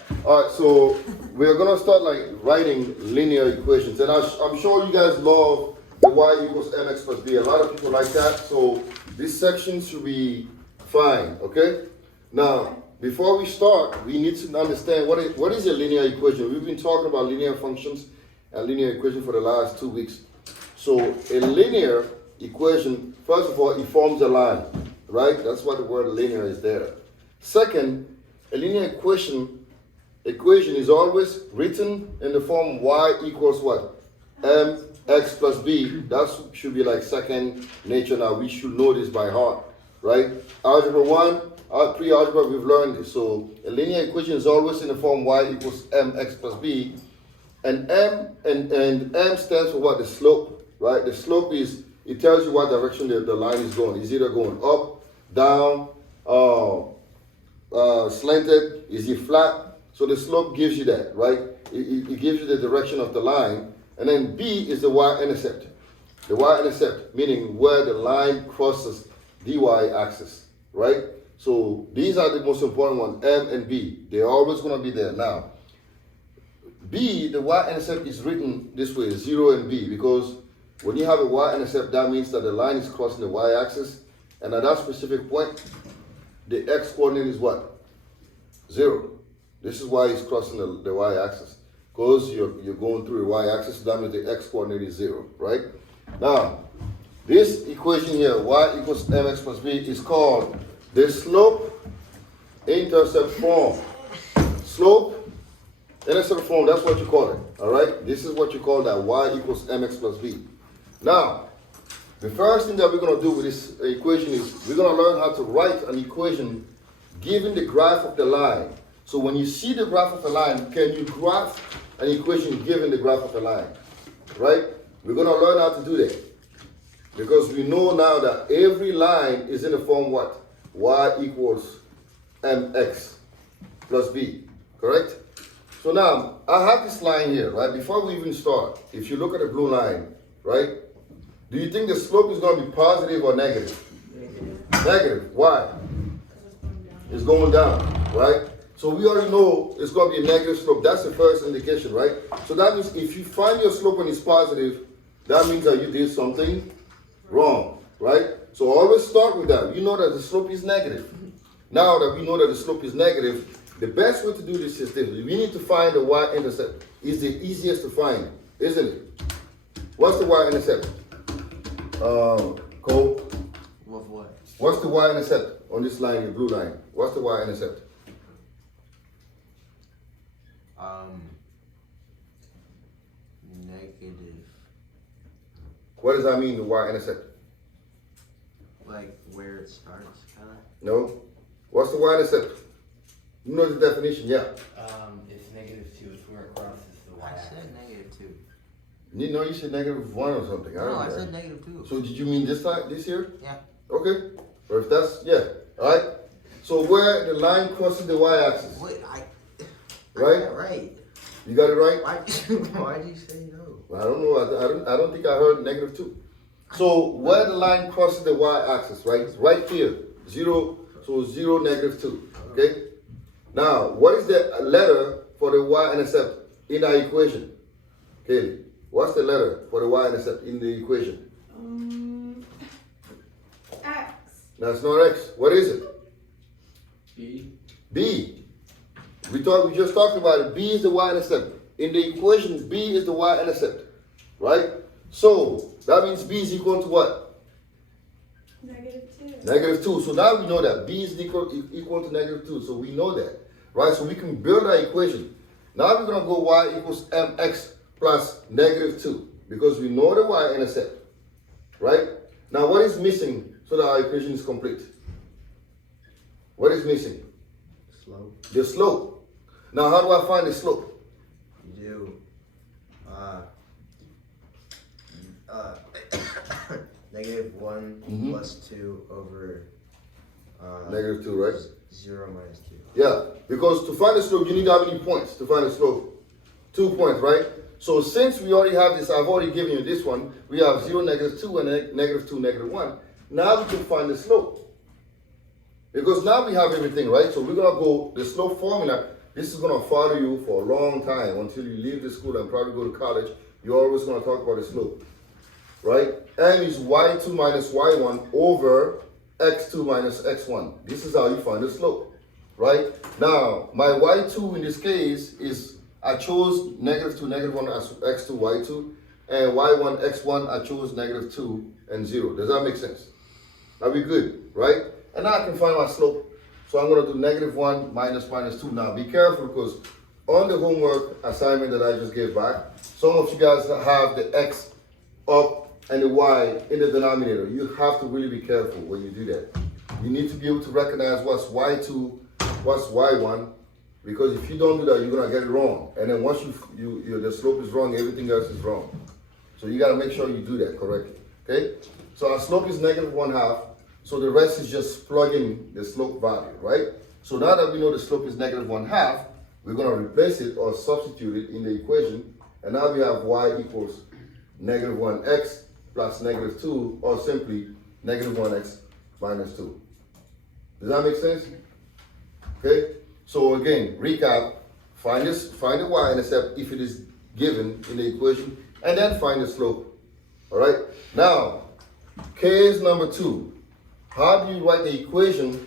All right, so we're gonna start like writing linear equations, and I'm sure you guys love the y equals mx plus b. A lot of people like that, so this section should be fine. Okay. Now, before we start, we need to understand what is a linear equation. We've been talking about linear functions and linear equation for the last 2 weeks. So a linear equation, first of all, it forms a line, right? That's why the word linear is there. Second, a linear equation is always written in the form y equals what? mx plus b. That should be like second nature now. We should know this by heart, right? Algebra 1, pre-algebra, we've learned this. So a linear equation is always in the form y equals mx plus b. And m stands for what? The slope, right? The slope is, it tells you what direction the line is going. It's either going up, down, slanted, is it flat? So the slope gives you that, right? It gives you the direction of the line. And then B is the y-intercept. The y-intercept, meaning where the line crosses the y-axis, right? So these are the most important ones, M and B. They're always going to be there. Now, B, the y-intercept is written this way, 0 and B, because when you have a y-intercept, that means that the line is crossing the y-axis. And at that specific point, the x-coordinate is what? 0. This is why it's crossing the y-axis. Because you're going through the y-axis, that means the x-coordinate is 0, right? Now, this equation here, y equals mx plus b, is called the slope-intercept form. Slope-intercept form, that's what you call it, all right? This is what you call that, y equals mx plus b. Now, the first thing that we're going to do with this equation is we're going to learn how to write an equation given the graph of the line. So when you see the graph of a line, can you graph an equation given the graph of a line? Right? We're going to learn how to do that. Because we know now that every line is in the form what? Y equals mx plus b. Correct? So now, I have this line here, right? Before we even start, if you look at the blue line, right? Do you think the slope is going to be positive or negative? Negative. Why? It's going down, right? So we already know it's going to be a negative slope. That's the first indication, right? So that means if you find your slope and it's positive, that means that you did something wrong, right? So always start with that. You know that the slope is negative. Now that we know that the slope is negative, the best way to do this is this. We need to find the y-intercept. It's the easiest to find, isn't it? What's the y-intercept? Cole? What? What's the y-intercept on this line, the blue line? What's the y-intercept? Negative. What does that mean, the y-intercept? Like where it starts, kind of? No. What's the y-intercept? You know the definition, yeah. It's -2. It's where it crosses the I y-axis. said -2. You know, you said -1 or something. No, I said -2. So did you mean this side, this here? Yeah. Okay. Or if that's, yeah. All right. So where the line crosses the y-axis. Wait, Right? got it right. You got it right? Why did you say no? Well, I don't know. I don't think I heard -2. So where the line crosses the y-axis, right? It's right here. 0, so 0, -2. Okay? Now, what is the letter for the y-intercept in our equation? Kaylee, what's the letter for the y-intercept in the equation? X. That's not x. What is it? B. B. We just talked about it. B is the y-intercept. In the equation, B is the y-intercept. Right? So, that means B is equal to what? -2. -2. So now we know that B is equal to -2. So we know that. Right? So we can build our equation. Now we're going to go y equals mx plus -2. Because we know the y-intercept. Right? Now what is missing so that our equation is complete? What is missing? Slope. The slope. Now how do I find the slope? You do. -1 plus 2 over -2, right? 0 minus 2. Yeah, because to find the slope, you need how many points to find the slope? 2 points, right? So since we already have this, I've already given you this one. We have 0, -2, and -2, -1. Now we can find the slope. Because now we have everything, right? So we're going to go, the slope formula, this is gonna follow you for a long time until you leave the school and probably go to college. You're always gonna talk about the slope, right? M is y2 minus y1 over x2 minus x1. This is how you find the slope, right? Now, my y2 in this case is, I chose -2, -1 as x2, y2, and y1, x1, I chose -2 and 0. Does that make sense? Are we good, right? And now I can find my slope. So I'm gonna do -1 minus -2. Now be careful because on the homework assignment that I just gave back, some of you guys have the x up and the y in the denominator. You have to really be careful when you do that. You need to be able to recognize what's y2, what's y1, because if you don't do that, you're gonna get it wrong. And then once the slope is wrong, everything else is wrong. So you gotta make sure you do that correctly, okay? So our slope is -1/2. So the rest is just plugging the slope value, right? So now that we know the slope is -1/2, we're gonna replace it or substitute it in the equation. And now we have y equals -1x plus -2, or simply -1x minus 2. Does that make sense? Okay? So again, recap, find the y-intercept if it is given in the equation, and then find the slope. All right? Now, case number 2. How do you write the equation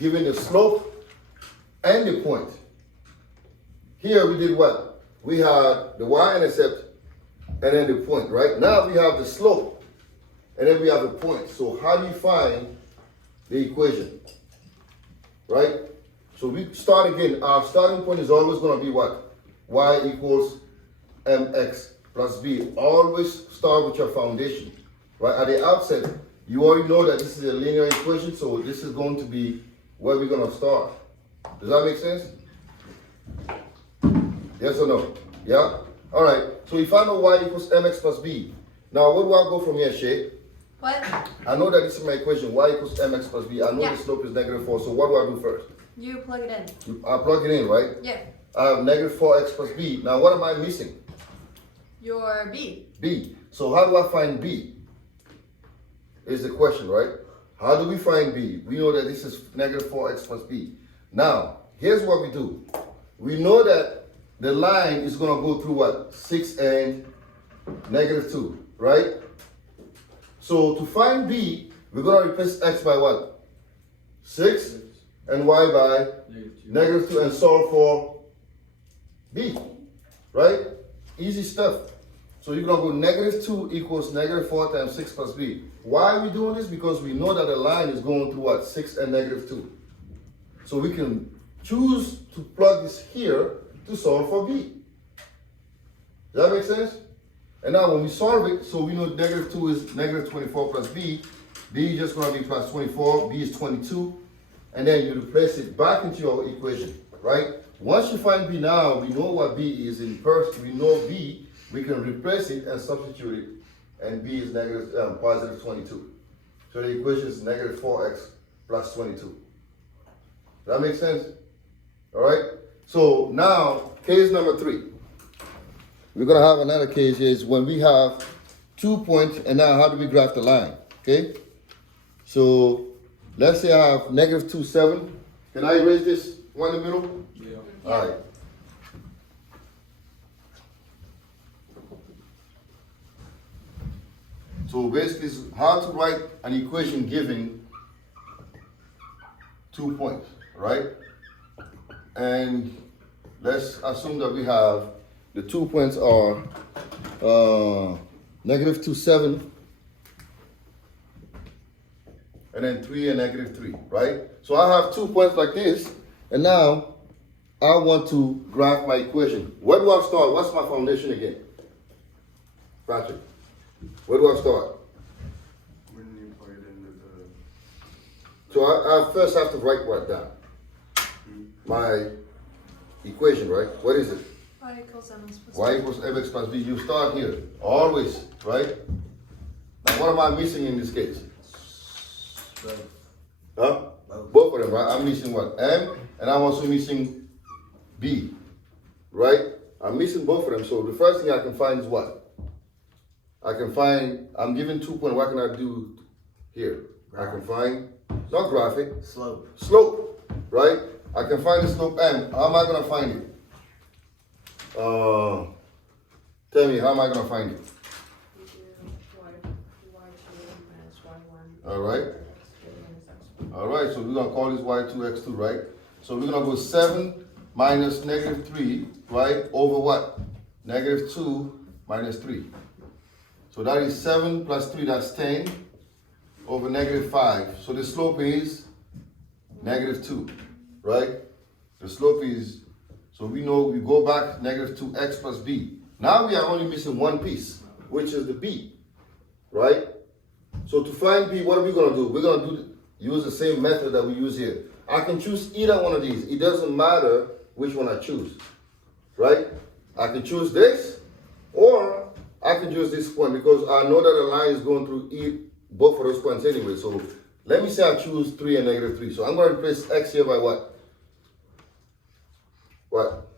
given the slope and the point? Here we did what? We had the y-intercept and then the point, right? Now we have the slope and then we have the point. So how do you find the equation? Right? So we start again. Our starting point is always going to be what? Y equals mx plus b. Always start with your foundation. Right? At the outset, you already know that this is a linear equation, so this is going to be where we're going to start. Does that make sense? Yes or no? Yeah? All right. So if I know y equals mx plus b, now where do I go from here, Shay? What? I know that this is my equation, y equals mx plus b. I know Yeah. the slope is -4, so what do I do first? You plug it in. I plug it in, right? Yeah. I have -4x plus b. Now what am I missing? Your B. B. So how do I find b? Is the question, right? How do we find b? We know that this is -4x plus b. Now, here's what we do. We know that the line is going to go through what? 6 and -2, right? So to find b, we're going to replace x by what? 6 and y by -2 and solve for b, right? Easy stuff. So you're going to go -2 equals -4 times 6 plus b. Why are we doing this? Because we know that the line is going through what? 6 and -2. So we can choose to plug this here to solve for b. Does that make sense? And now when we solve it, so we know -2 is -24 plus b. B is just going to be plus 24. B is 22. And then you replace it back into your equation, right? Once you find b now, we know what b is in first. We know b. We can replace it and substitute it. And b is positive 22. So the equation is -4x plus 22. Does that make sense? All right? So now, case number 3. We're going to have another case here is when we have 2 points, and now how do we graph the line? Okay? So let's say I have -2, 7. Can I erase this one in the middle? Yeah. All right. So basically, it's how to write an equation giving 2 points, right? And let's assume that we have the 2 points are -2, 7, and then 3 and -3, right? So I have 2 points like this, and now I want to graph my equation. Where do I start? What's my foundation again? Patrick, where do I start? When you plug it into the... So I first have to write what down? My equation, right? What is it? Y equals mx plus Y equals mx plus b. You start here, always, right? Now what am I missing in this case? Huh? Both of them, right? I'm missing what? M, and I'm also missing b, right? I'm missing both of them. So the first thing I can find is what? I can find, I'm given 2 points. What can I do here? I can find, not graphic, Slope. slope, right? I can find the slope M. How am I gonna find it? Tell me, how am I gonna find it? You do y2 minus y1. All right. x2 minus x1. All right, so we're gonna call this y2, x2, right? So we're gonna go 7 minus negative 3, right, over what? Negative 2 minus 3. So that is 7 plus 3, that's 10, over negative 5. So the slope is negative 2, right? The slope is, so we know we go back negative 2x plus b. Now we are only missing one piece, which is the b, right? So to find b, what are we gonna do? We're gonna use the same method that we use here. I can choose either one of these. It doesn't matter which one I choose, right? I can choose this, or I can choose this point because I know that the line is going through both of those points anyway. So let me say I choose 3 and negative 3. So I'm going to replace x here by what? What?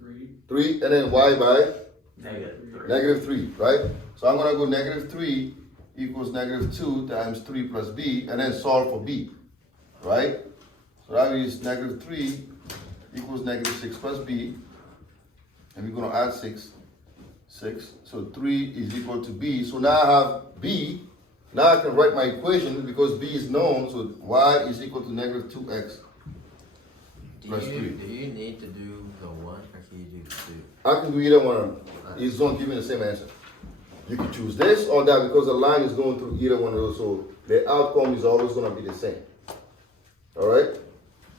3. 3, and then y by -3. negative 3, right? So I'm going to go negative 3 equals negative 2 times 3 plus b, and then solve for b, right? So that means negative 3 equals negative 6 plus b, and we're going to add 6. So 3 is equal to b. So now I have b. Now I can write my equation because b is known, so y is equal to negative 2x plus 3. Do you need to do the 1 or can you do the 2? I can do either one. It's going to give me the same answer. You can choose this or that because the line is going through either one of those, so the outcome is always going to be the same. All right?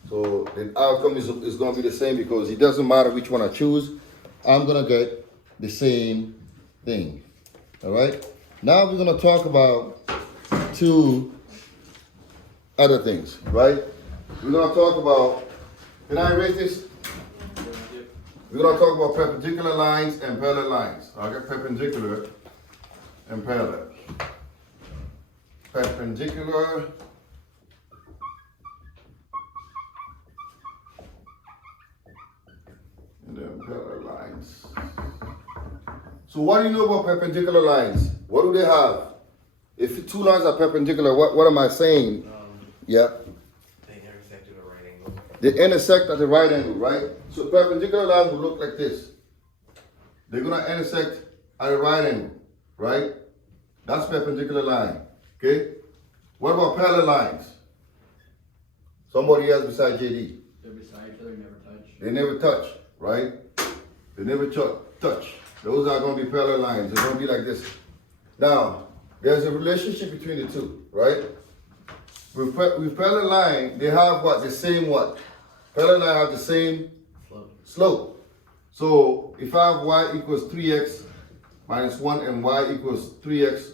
So the outcome is going to be the same because it doesn't matter which one I choose. I'm going to get the same thing. All right? Now we're going to talk about 2 other things, right? We're going to talk about, can I erase this? We're going to talk about perpendicular lines and parallel lines. I'll get perpendicular and parallel. Perpendicular and then parallel lines. So what do you know about perpendicular lines? What do they have? If 2 lines are perpendicular, what am I saying? Yeah. They intersect at a right angle. They intersect at the right angle, right? So perpendicular lines will look like this. They're gonna intersect at a right angle, right? That's perpendicular line, okay? What about parallel lines? Somebody else besides JD. They're beside each other, never touch. They never touch, right? They never touch. Those are going to be parallel lines. They're going to be like this. Now, there's a relationship between the two, right? With parallel line, they have what? The same what? Parallel line have the same slope. So if I have y equals 3x minus 1 and y equals 3x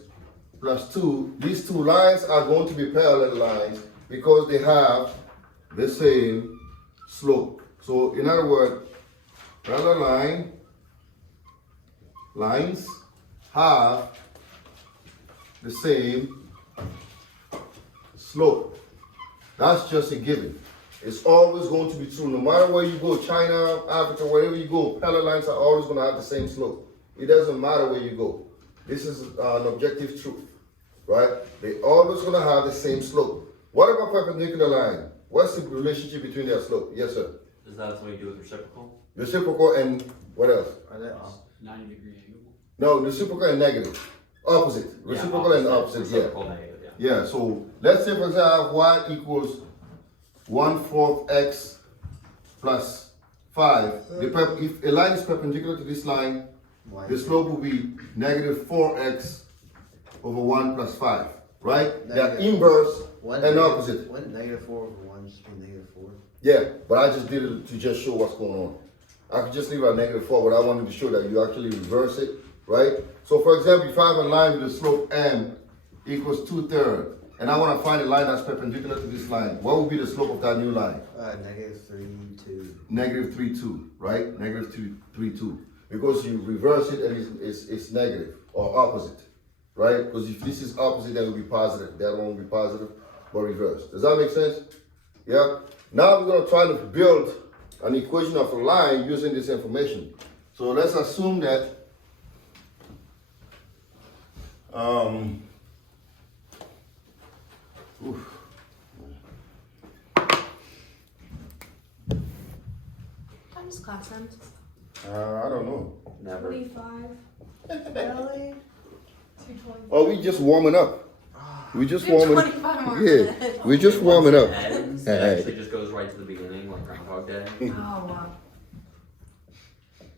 plus 2, these 2 lines are going to be parallel lines because they have the same slope. So in other words, parallel lines have the same slope. That's just a given. It's always going to be true. No matter where you go, China, Africa, wherever you go, parallel lines are always going to have the same slope. It doesn't matter where you go. This is an objective truth, right? They're always going to have the same slope. What about perpendicular line? What's the relationship between their slope? Yes, sir. Is that something to do with reciprocal? Reciprocal and what else? Are they 90-degree angle. No, reciprocal and negative. Opposite. Reciprocal and opposite, Reciprocal negative, yeah. Yeah, so let's say for example y equals 1/4 x plus 5. If a line is perpendicular to this line, the slope will be negative 4x over 1 plus 5, right? They're inverse and opposite. Wouldn't -4 over 1 just be -4? Yeah, but I just did it to just show what's going on. I could just leave it at -4, but I wanted to show that you actually reverse it, right? So for example, if I have a line with a slope m equals 2/3, and I want to find a line that's perpendicular to this line, what would be the slope of that new line? -3, 2. Negative 3, 2, right? Negative 3, 2. Because you reverse it and it's negative or opposite, right? Because if this is opposite, then it will be positive. That one will be positive, but reverse. Does that make sense? Yeah? Now we're going to try to build an equation of a line using this information. So let's assume that is class end? I don't know. Never. 25. Really? 220. Oh, we just warming up. We just warming up. 225 more Yeah, minutes. we just warming up. Ends, Hey. it actually just goes right to the beginning, like Groundhog Day. Oh, wow.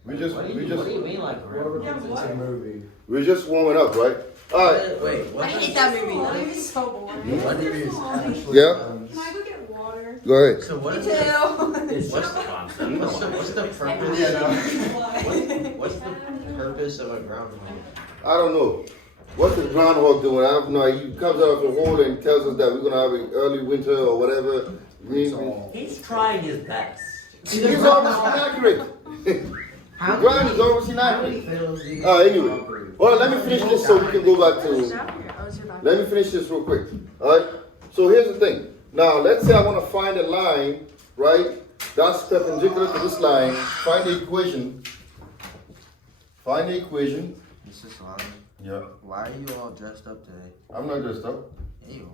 We just What do you mean like Yeah, what? movie. we're just warming up, right? All right. Wait, I what? hate that movie. That movie's so boring. What movie is actually? Yeah. Can I go get water? Go ahead. So what Me is too. the, It's What's just the- constant. what's the purpose? Yeah, no. What's the purpose of a groundhog? I don't know. What's the groundhog doing? I don't know. He comes out of the hole and tells us that we're gonna have an early winter or whatever. He's trying his best. He's obviously inaccurate. The grind is obviously How many inaccurate. fails do you Anyway. Well, let me finish this so we can go back Who's to. down here? Oh, it's your back. Let me finish this real quick. All right. So here's the thing. Now let's say I want to find a line, right? That's perpendicular to this line. Find the equation. Find the equation. Mr. Solomon, Yeah. why are you all dressed up today? I'm not dressed up. Ew.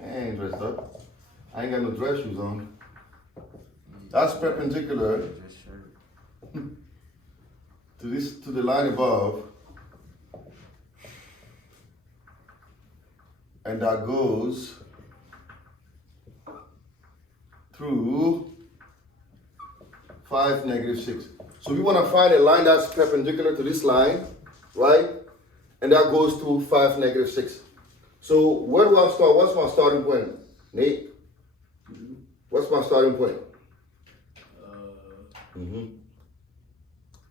I ain't dressed up. I ain't got no dress shoes on. That's perpendicular Dress shirt. to the line above. And that goes through 5, -6. So we want to find a line that's perpendicular to this line, right? And that goes through 5, -6. So where do I start? What's my starting point, Nate? What's my starting point?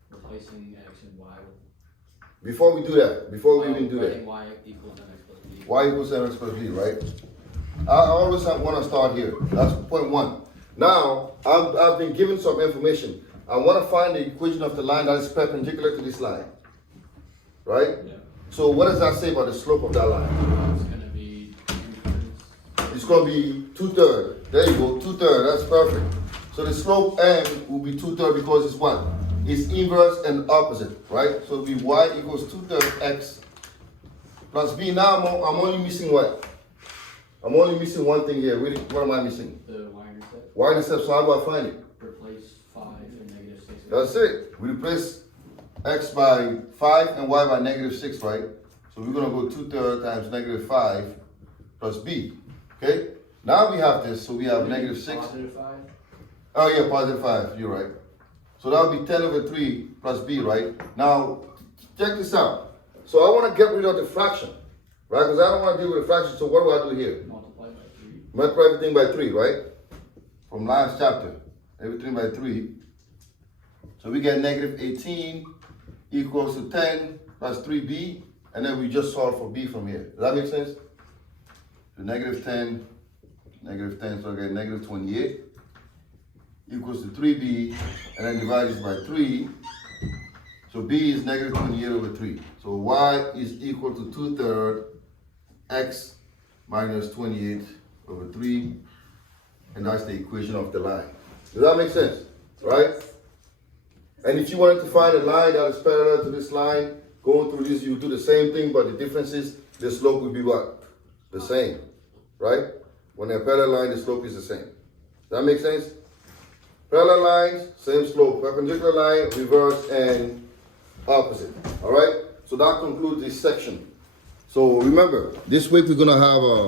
Replacing x and y. Before we do that, before we even do that, Writing y equals mx plus b. y equals mx plus b, right? I always want to start here. That's point 1. Now, I've been given some information. I want to find the equation of the line that is perpendicular to this line, right? Yeah. So what does that say about the slope of that line? It's gonna be 2/3. It's going to be 2/3. There you go, 2/3. That's perfect. So the slope m will be 2/3 because it's what? It's inverse and opposite, right? So it'll be y equals 2/3 x plus b. Now I'm only missing what? I'm only missing one thing here. Really, what am I missing? The y-intercept, Y-intercept, so how do I find it? replace 5 and -6. That's it. We replace x by 5 and y by -6, right? So we're going to go 2/3 times -5 plus b, okay? Now we have this, so we have -6. Positive 5. Oh yeah, +5, you're right. So that would be 10/3 plus b, right? Now, check this out. So I want to get rid of the fraction, right? Because I don't want to deal with the fraction, so what do I do here? Multiply by 3. Multiply everything by 3, right? From last chapter, everything by 3. So we get -18 equals to 10 plus 3b, and then we just solve for b from here. Does that make sense? So -10, -10, so I get -28 equals to 3b, and then divide this by 3. So b is -28 over 3. So y is equal to 2/3 x minus 28 over 3, and that's the equation of the line. Does that make sense? Right? And if you wanted to find a line that is parallel to this line, going through this, you do the same thing, but the difference is the slope will be what? The same. Right? When they're parallel line, the slope is the same. Does that make sense? Parallel lines, same slope. Perpendicular line, reverse and opposite. All right? So that concludes this section. So remember, this week we're going to have a